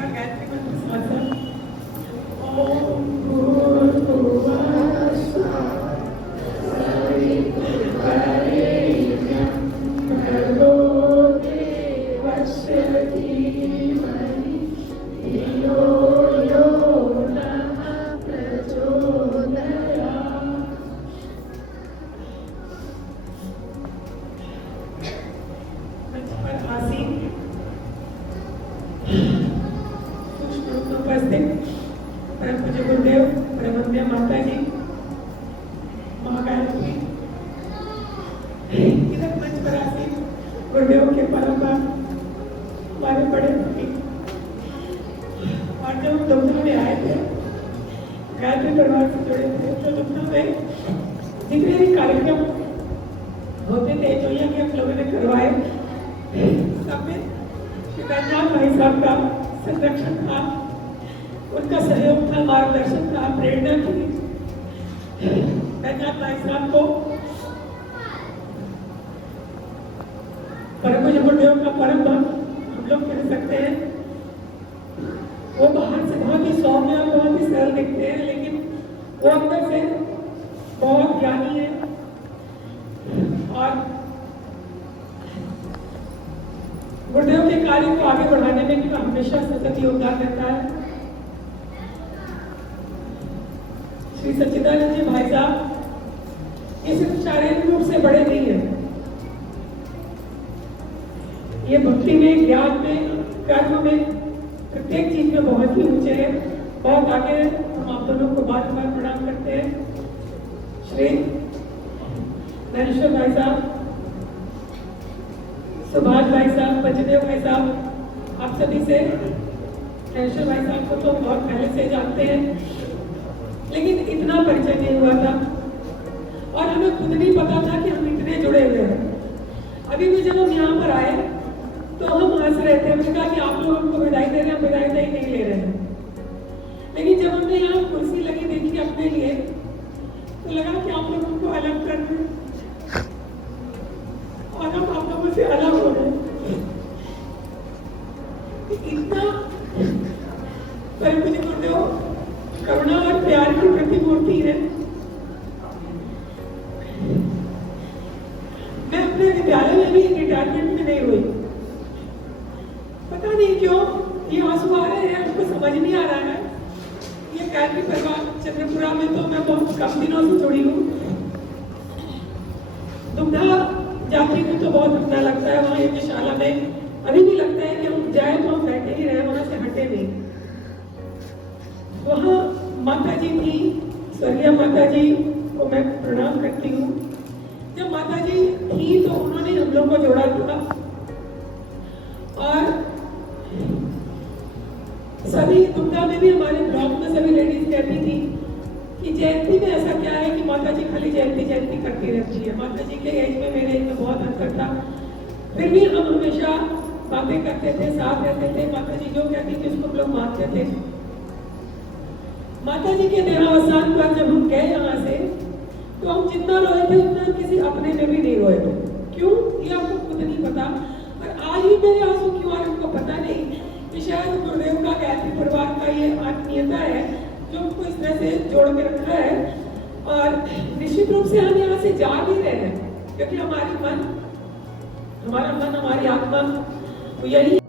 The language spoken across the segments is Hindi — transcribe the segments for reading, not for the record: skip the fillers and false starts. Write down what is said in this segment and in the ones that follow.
बार गायत्री मंत्र साथ साथ ओम भूर्भुवः स्वः सवितुर्वरेण्यं भर्गो देवस्य धीमहि धियो यो नः प्रचोदयात्। मंच पर आसीन सूक्ष्म रूप में उपस्थित परम पूज्य गुरुदेव परमवंद्य माता जी महागायत्री, इधर मंच पर आसीन गुरुदेव के परम हमारे बड़े भक्ति, और जब दुमना में आए थे गायत्री परिवार से जुड़े थे तो दुमना में जितने भी कार्यक्रम होते थे जो यहाँ के हम लोगों ने करवाए सब में बैजनाथ भाई साहब का संरक्षण था, उनका सहयोग था, मार्गदर्शन था, प्रेरणा थी। बैजनाथ भाई साहब को परम पूज्य गुरुदेव का परम भक्त हम लोग कह सकते हैं। वो बाहर से बहुत ही सौम्य और बहुत ही सरल दिखते हैं, लेकिन वो अंदर से बहुत ज्ञानी है और गुरुदेव के कार्य को आगे बढ़ाने में भी हमेशा सतत योगदान रहता है। श्री सच्चिदानंद जी भाई साहब ये सिर्फ शारीरिक रूप से बड़े नहीं है, ये भक्ति में, ज्ञान में, कर्म में, प्रत्येक चीज में बहुत ही ऊंचे हैं, बहुत आगे। हम आप दोनों को बार बार प्रणाम करते हैं। श्री नरेश्वर भाई साहब, सुभाष भाई साहब, बचदेव भाई साहब, आप सभी से नरेश्वर भाई साहब को तो बहुत पहले से जानते हैं, लेकिन इतना परिचय नहीं हुआ था और हमें खुद नहीं पता था कि हम इतने जुड़े हुए हैं। अभी भी जब हम यहाँ पर आए तो हम हंस रहे थे, हमने कहा कि आप लोग हमको विदाई दे रहे हैं, विदाई नहीं ले रहे हैं। लेकिन जब हमने यहाँ कुर्सी लगी देखी अपने लिए तो लगा कि आप लोग हमको अलग कर रहे हैं और हम आप लोगों से अलग हो गए। इतना परम पूज्य गुरुदेव करुणा और प्यार की प्रतिमूर्ति है। मैं अपने विद्यालय में भी रिटायरमेंट में नहीं हुई, पता नहीं क्यों ये आंसू आ रहे हैं, हमको समझ नहीं आ रहा है। ये गायत्री परिवार चंद्रपुरा में तो मैं बहुत कम दिनों से जुड़ी हूँ। दुमना जाती थी तो बहुत अच्छा लगता है, वहाँ यज्ञशाला में अभी भी लगता है कि हम जाए तो हम बैठे ही रहे, वहां से हटे नहीं। वहाँ माता जी थी, स्वर्गीय माता जी को मैं प्रणाम करती हूँ। जब माता जी थी तो उन्होंने हम लोग को जोड़ा था और सभी दुमना में भी, हमारे ब्लॉक में सभी लेडीज कहती थी कि जयंती में ऐसा क्या है कि माता जी खाली जयंती जयंती करती रहती है। माता जी के एज में मेरे एज में बहुत अंतर था, फिर भी हम हमेशा बातें करते थे, साथ रहते थे। माता जी जो कहती थी उसको हम लोग मानते थे। माता जी के देहावसान पर जब हम गए यहाँ से तो हम जितना रोए थे उतना किसी अपने में भी नहीं रोए थे। क्यों, ये आपको खुद नहीं पता, और आज भी मेरे आंसू क्यों आ रहे हमको पता नहीं। कि शायद गुरुदेव का गायत्री परिवार का ये आत्मीयता है जो हमको इस तरह से जोड़ के रखा है। और निश्चित रूप से हम यहाँ से जा भी रहे हैं क्योंकि हमारा मन, हमारी आत्मा तो यही है,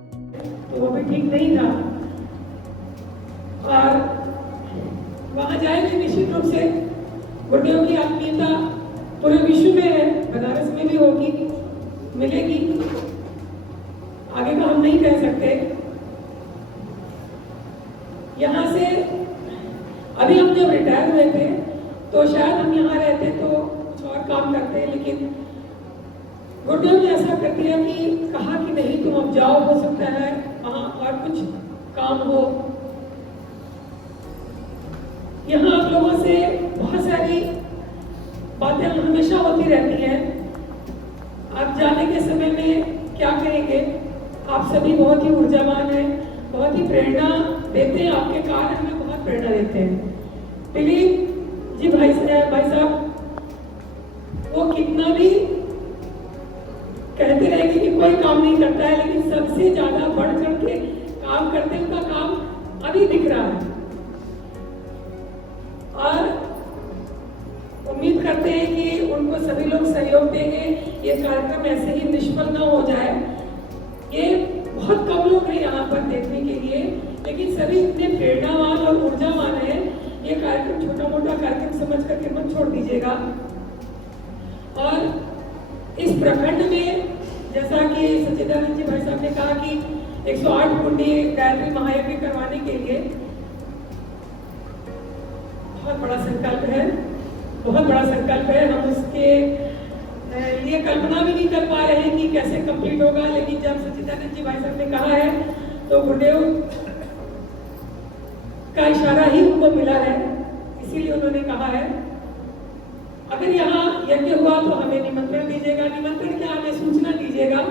तो वो भी ठीक नहीं था। और वहां जाएंगे निश्चित रूप से गुरुदेव की आत्मीयता पूरे विश्व में है, बनारस में भी होगी, मिलेगी, आगे का हम नहीं कह सकते। यहाँ से अभी हम जब रिटायर हुए थे तो शायद हम यहाँ रहते तो कुछ और काम करते, लेकिन गुरुदेव ने ऐसा कर दिया कि कहा कि नहीं तुम अब जाओ, हो सकता है वहाँ और कुछ काम हो। यहाँ आप लोगों से बहुत सारी बातें हमेशा होती रहती हैं। आप जाने के समय में क्या करेंगे, आप सभी बहुत ही ऊर्जावान हैं, बहुत ही प्रेरणा देते हैं, आपके कार्य हमें बहुत प्रेरणा देते हैं। दिलीप जी भाई साहब वो कितना भी कहते रहेंगे कि कोई काम नहीं करता है, लेकिन सबसे ज्यादा बढ़ चढ़ के काम करते हैं उनका काम अभी दिख रहा है। और उम्मीद करते हैं कि उनको सभी लोग सहयोग देंगे, ये कार्यक्रम ऐसे ही निष्फल न हो जाए। ये बहुत कम लोग हैं यहाँ पर देखने के लिए, लेकिन सभी इतने प्रेरणावान और ऊर्जावान हैं। ये कार्यक्रम छोटा मोटा कार्यक्रम समझ करके मत छोड़ दीजिएगा। और इस प्रखंड में जैसा कि सच्चिदानंद जी भाई साहब ने कहा कि 108 कुंडी गायत्री महायज्ञ करवाने के लिए बहुत बड़ा संकल्प है, बहुत बड़ा संकल्प है। हम उसके लिए कल्पना भी नहीं कर पा रहे हैं कि कैसे कंप्लीट होगा, लेकिन जब सच्चिदानंद जी भाई साहब ने कहा है तो गुरुदेव का इशारा ही उनको मिला है, इसीलिए उन्होंने कहा है अगर यहाँ यज्ञ हुआ तो हमें निमंत्रण दीजिएगा। निमंत्रण क्या, हमें सूचना दीजिएगा,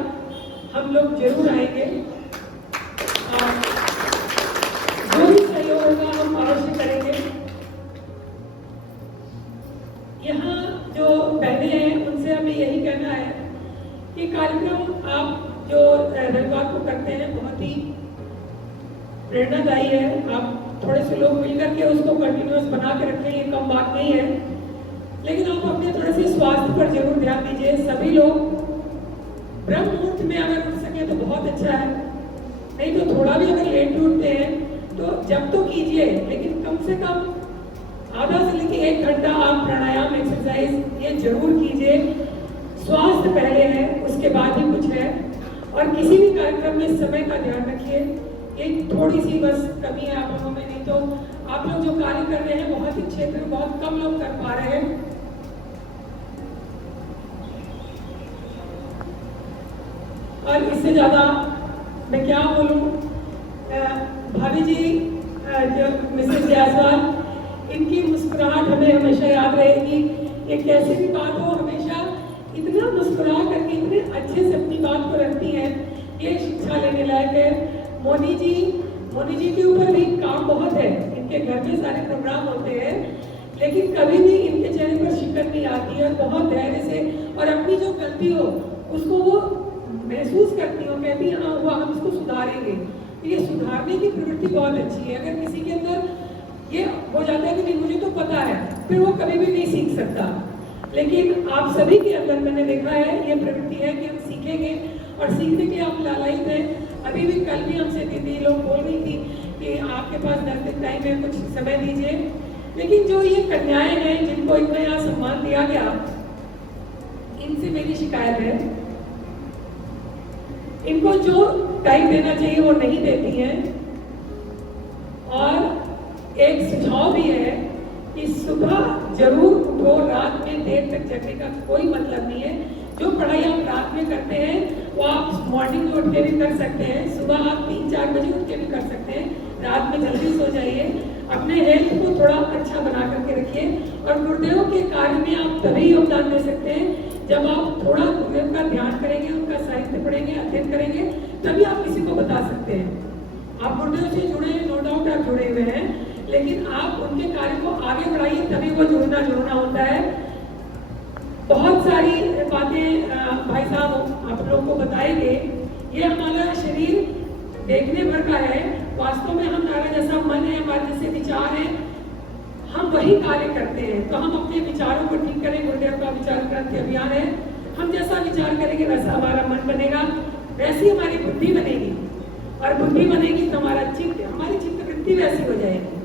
हम लोग जरूर आएंगे। जो भी सहयोग होगा हम अवश्य करेंगे। यहाँ जो बहने हैं उनसे हमें यही कहना है कि कार्यक्रम आप जो रविवार को करते हैं बहुत ही प्रेरणादायी है। आप थोड़े से लोग मिलकर के उसको कंटिन्यूअस बना के रखें, ये कम बात नहीं है, लेकिन आप अपने थोड़े से स्वास्थ्य पर जरूर ध्यान दीजिए। सभी लोग ब्रह्म मुहूर्त में अगर उठ सके तो बहुत अच्छा है, नहीं तो थोड़ा भी अगर लेट उठते हैं तो जब तो कीजिए, लेकिन कम से कम आधा से लेकर 1 घंटा आप प्राणायाम एक्सरसाइज ये जरूर कीजिए। स्वास्थ्य पहले है, उसके बाद ही कुछ है। और किसी भी कार्यक्रम में समय का ध्यान रखिए, एक थोड़ी सी बस कमी है आप लोगों में, नहीं तो आप लोग जो कार्य कर रहे हैं बहुत ही क्षेत्र में बहुत कम लोग कर पा रहे हैं। और इससे ज्यादा मैं क्या बोलूं, भाभी जी जो मिसेस जायसवाल, इनकी मुस्कुराहट हमें हमेशा याद रहेगी। ये कैसी भी बात हो हमेशा इतना मुस्कुरा करके इतने अच्छे से अपनी बात को रखती हैं, ये शिक्षा लेने लायक है। मोदी जी के ऊपर भी काम बहुत है, इनके घर में सारे प्रोग्राम होते हैं, लेकिन कभी भी इनके चेहरे पर शिकन नहीं आती है। बहुत धैर्य से और अपनी जो गलती हो उसको वो महसूस करती हो, कहती है हाँ हुआ, हम इसको सुधारेंगे। तो ये सुधारने की प्रवृत्ति बहुत अच्छी है। अगर किसी के अंदर ये हो जाता है कि नहीं मुझे तो पता है, फिर वो कभी भी नहीं सीख सकता। लेकिन आप सभी के अंदर मैंने देखा है ये प्रवृत्ति है कि हम सीखेंगे और सीखने के आप लालायित हैं। अभी भी कल भी हमसे दीदी लोग बोल रही थी कि आपके पास 10 दिन टाइम है, कुछ समय दीजिए। लेकिन जो ये कन्याएं हैं जिनको इतना यहाँ सम्मान दिया गया, इनसे मेरी शिकायत है, इनको जो टाइम देना चाहिए वो नहीं देती हैं। और एक सुझाव भी है कि सुबह जरूर उठो, रात में देर तक जगने का कोई मतलब नहीं है। जो पढ़ाई आप रात में करते हैं वो आप मॉर्निंग में उठ के भी कर सकते हैं, सुबह आप 3-4 बजे उठ के भी कर सकते हैं। रात में जल्दी सो जाइए, अपने हेल्थ को थोड़ा अच्छा बना करके रखिए। और गुरुदेव के कार्य में आप तभी योगदान दे सकते हैं जब आप थोड़ा गुरुदेव का ध्यान करेंगे, उनका साहित्य पढ़ेंगे, अध्ययन करेंगे, तभी आप किसी को बता सकते हैं। आप गुरुदेव से जुड़े हैं, नो डाउट आप जुड़े हुए हैं, लेकिन आप उनके कार्य को आगे बढ़ाइए, तभी वो जुड़ना होता है। बहुत सारी बातें भाई साहब आप लोगों को बताएंगे। ये हमारा शरीर देखने भर का है, वास्तव में हमारा जैसा मन है, हमारे जैसे विचार हैं, हम वही कार्य करते हैं। तो हम अपने विचारों को ठीक करें। गुरुदेव का विचार क्रांति अभियान है, हम जैसा विचार करेंगे वैसा हमारा मन बनेगा, वैसी हमारी बुद्धि बनेगी, और बुद्धि बनेगी तो हमारी चित्तवृत्ति वैसी हो जाएगी,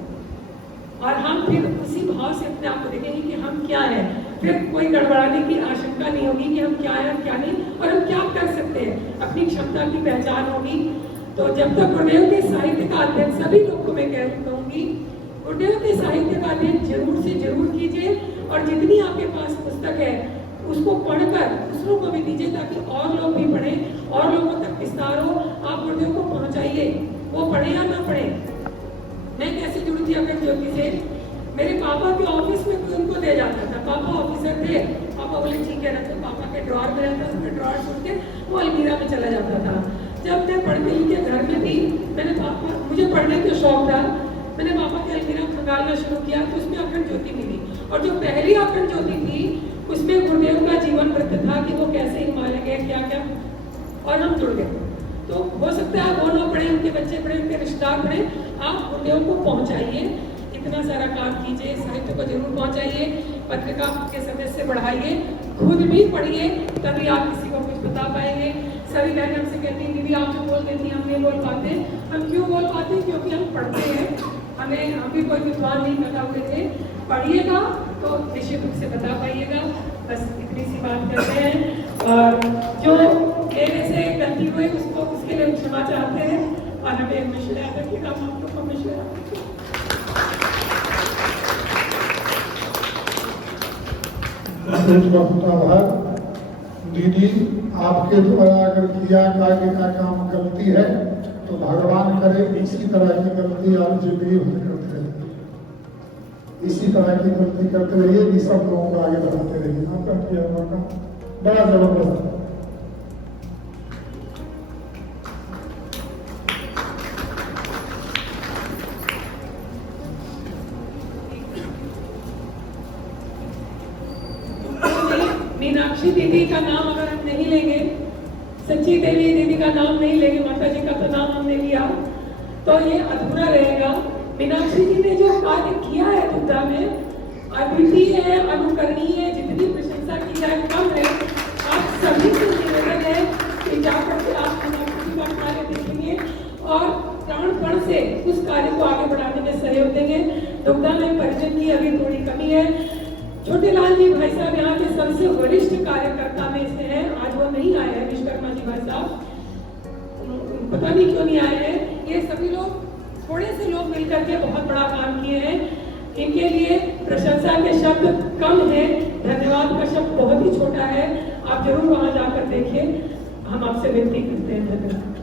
और हम फिर उसी भाव से अपने आप को देखेंगे कि हम क्या है। फिर कोई गड़बड़ाने की आशंका नहीं होगी कि हम क्या है और क्या नहीं, और हम क्या कर सकते हैं, अपनी क्षमता की पहचान होगी। तो जब तक गुरुदेव के साहित्य का अध्ययन, सभी लोग को मैं कहूँगी, गुरुदेव के साहित्य का अध्ययन जरूर से जरूर कीजिए, और जितनी आपके पास पुस्तक है उसको पढ़कर दूसरों को भी दीजिए, ताकि और लोग भी पढ़ें, और लोगों तक विस्तार हो। आप गुरुदेव को पहुँचाइए, वो पढ़े या ना पढ़े। मैं कैसे जुड़ी थी अखंड ज्योति से, मेरे पापा के ऑफिस में कोई उनको दे जाता था, पापा ऑफिसर थे, पापा बोले ठीक है ना, तो पापा के ड्रॉर में रहता था, ड्रॉर सुन के वो अलमीरा में चला जाता था। जब मैं पढ़ते लिखे घर में थी, मुझे पढ़ने का शौक था, मैंने पापा के अलमीरा खंगालना शुरू किया, तो उसमें अखंड ज्योति मिली। और जो पहली अखंड ज्योति थी उसमें गुरुदेव का जीवन वृत्त था कि वो कैसे हिमालय गए, क्या क्या, और हम जुड़ गए। तो हो सकता है वो ना पढ़े, उनके बच्चे पढ़े, उनके रिश्तेदार पढ़े, आप उद्योग को पहुंचाइए, इतना सारा काम कीजिए, साहित्य को जरूर पहुंचाइए, पत्रिका के सदस्य बढ़ाइए, खुद भी पढ़िए, तभी आप किसी को कुछ बता पाएंगे। सभी बहन हमसे कहती हैं दीदी आप जो बोल देती हैं हम नहीं बोल पाते। हम क्यों बोल पाते? क्योंकि हम पढ़ते हैं, हम भी कोई विद्वान नहीं बता हुए थे। पढ़िएगा तो निश्चित रूप से बता पाइएगा। बस इतनी सी बात करते हैं, और जो मेरे से गलती हुई उसको उसके लिए क्षमा चाहते हैं, और हमें हमेशा याद रखिएगा, हम आपको हमेशा याद रखेंगे। दीदी आपके द्वारा अगर किया कार्य का काम गलती है तो भगवान करे इसी तरह की गलती आप जिंदगी भर करते रहिए, इसी तरह की गलती करते रहिए कि सब लोगों को आगे बढ़ाते रहिए। आपका किया हुआ काम बड़ा जबरदस्त। मीनाक्षी दीदी का नाम अगर हम नहीं लेंगे, सच्ची देवी दीदी का नाम नहीं लेंगे, माता जी का तो नाम हमने लिया, तो ये अधूरा रहेगा। मीनाक्षी जी ने जो कार्य किया है दुर्गा में, अद्वितीय है, अनुकरणीय है, जितनी प्रशंसा की जाए कम है। आप सभी से निवेदन है कि जाकर के आप मीनाक्षी जी का कार्य देखेंगे और प्राणपण से उस कार्य को आगे बढ़ाने में सहयोग देंगे। दुर्गा में परिजन की अभी थोड़ी कमी है। छोटे लाल जी भाई साहब यहाँ के सबसे वरिष्ठ कार्यकर्ता में से हैं, आज वो नहीं आए हैं, विश्वकर्मा जी भाई साहब पता नहीं क्यों नहीं आए हैं। ये सभी लोग, थोड़े से लोग मिलकर के बहुत बड़ा काम किए हैं। इनके लिए प्रशंसा के शब्द कम है, धन्यवाद का शब्द बहुत ही छोटा है। आप जरूर वहां जाकर देखिए, हम आपसे विनती करते हैं। धन्यवाद।